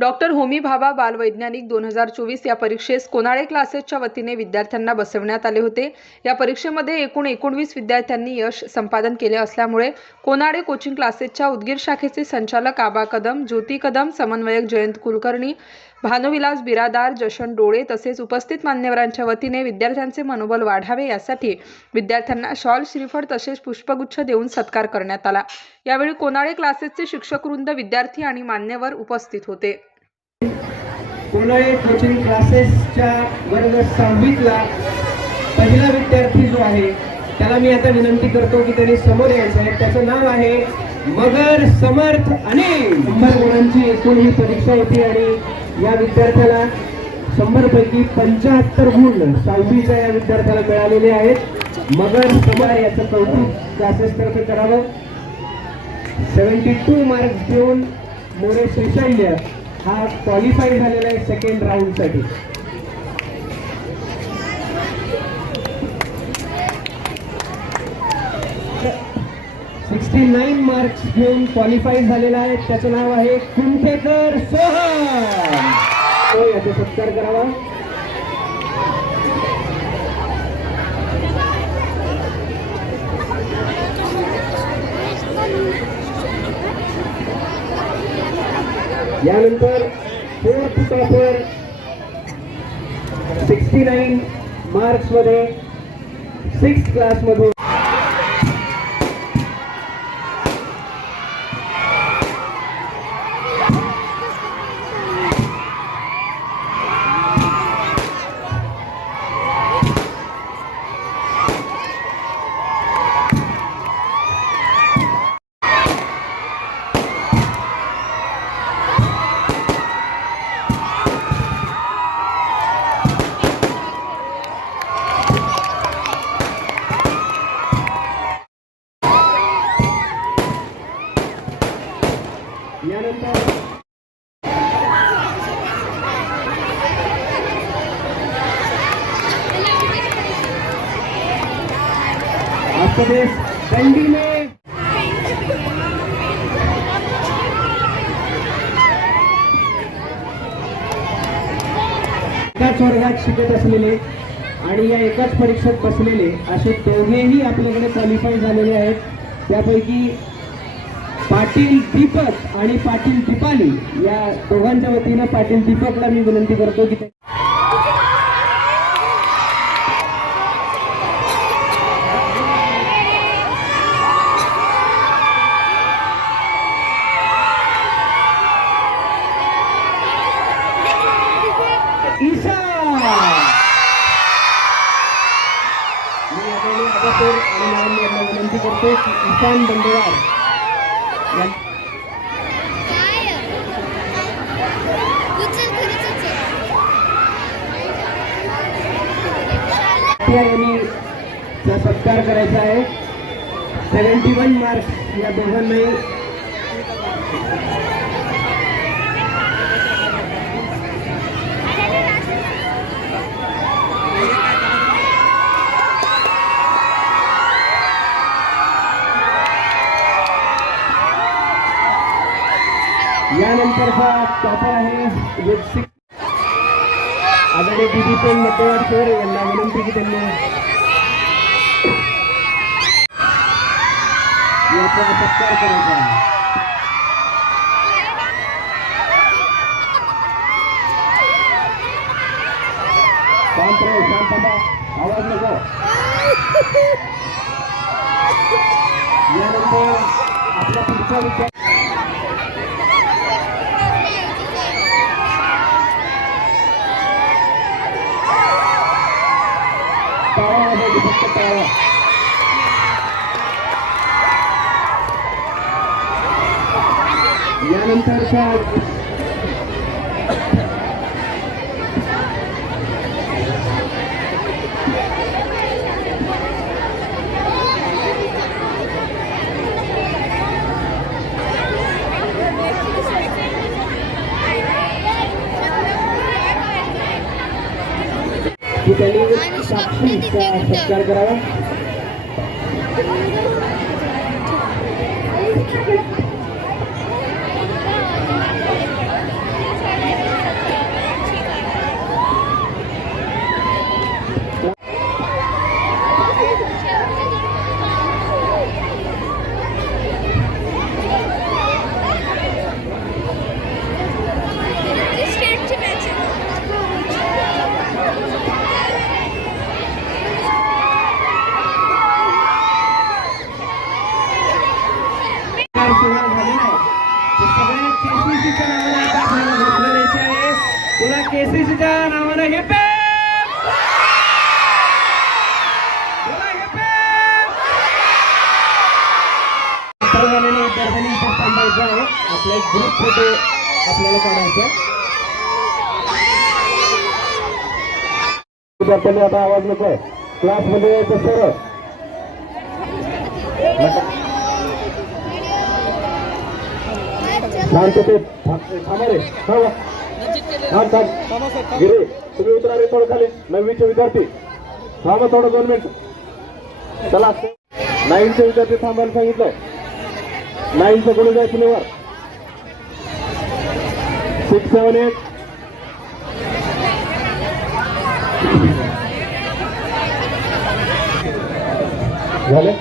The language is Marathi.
डॉक्टर होमी भाभा बालवैज्ञानिक दोन हजार चोवीस या परीक्षेस कोनाळे क्लासेसच्या वतीने विद्यार्थ्यांना बसवण्यात आले होते. या परीक्षेमध्ये एकूण एकोणवीस विद्यार्थ्यांनी यश संपादन केले असल्यामुळे कोनाळे कोचिंग क्लासेसच्या उदगीर शाखेचे संचालक आबा कदम ज्योती कदम समन्वयक जयंत कुलकर्णी भानुविलास बिरादार जशन डोळे तसेच उपस्थित मान्यवरांच्या वतीने विद्यार्थ्यांचे मनोबल वाढावे यासाठी विद्यार्थ्यांना शॉल श्रीफळ तसेच पुष्पगुच्छ देऊन सत्कार करण्यात आला. यावेळी कोनाळे क्लासेसचे शिक्षकवृंद विद्यार्थी आणि मान्यवर उपस्थित होते. कोणाळे कोचिंग क्लासेसच्या वर्ग सहावीतला पहिला विद्यार्थी जो आहे त्याला मी आता विनंती करतो की त्यांनी समोर यायचं आहे. त्याचं नाव आहे मगर समर्थ अनिल. शंभर गुणांची एकूण ही परीक्षा होती आणि या विद्यार्थ्याला शंभर पैकी पंच्याहत्तर गुण सहावीच्या या विद्यार्थ्याला मिळालेले आहेत. मगर समर याचं कौतुक क्लासेसतर्फे करावं. सेवन्टी टू मार्क्स घेऊन मोरे श्रीशैल्य हा क्वालिफाय झालेला आहे सेकंड राऊंडसाठी सिक्स्टी नाईन मार्क्स घेऊन क्वालिफाय झालेला आहे. त्याचं नाव आहे कुंठेकर सोहम. तो याचा सत्कार करावा. यानंतर फोर्थ टॉपर सिक्स्टी नाईन मार्क्समध्ये सिक्स क्लासमधून यानंतर प्रदेश दंडी में एकाच वर्गात शिकत असलेले आणि या एकाच परीक्षेत बसलेले असे दोघेही आपल्याकडे क्वालिफाय झालेले आहेत. त्यापैकी पाटील दीपक आणि पाटील दीपाली या दोघांच्या वतीनं पाटील दीपकला मी विनंती करतो की ईशा! मी आदरणीय विनंती करतो की ईशान बंडेवार यांनीचा सत्कार करायचा आहे. सेवन्टी वन मार्क्स या दोघांनाही. यानंतरचा टॉपर आहे वेबसिक सिक्स आदरणीय दिदी पण मतदार सर यांना विनंती की त्यांनी याचा सत्कार करायचा आहे. शांत राहू शांत आवाज नको. यानंतर आपला पुढचा विचार वाजवायची फक्त टाळा यानंतरच्या की त्यांनी साक्षीचा सत्कार करावा आपल्याला तुला केसीसीच्या नावानं हे विद्यार्थ्यांनी इथे थांबायचं ग्रुप आपल्याला काढायचा विद्यार्थ्यांनी आता आवाज नको क्लासमध्ये यायचं सरळ. शांततेत थांबा रे. थांबा. थांब थांब. गिरे तुम्ही उतरा रे थोडं खाली. नववीचे विद्यार्थी. थांबा थोडं दोन मिनिट. चला. नाईनचे विद्यार्थी थांबायला सांगितलंय. नाईनचं कोणी जायचं नाही वर. सिक्स सेवन एट झाले?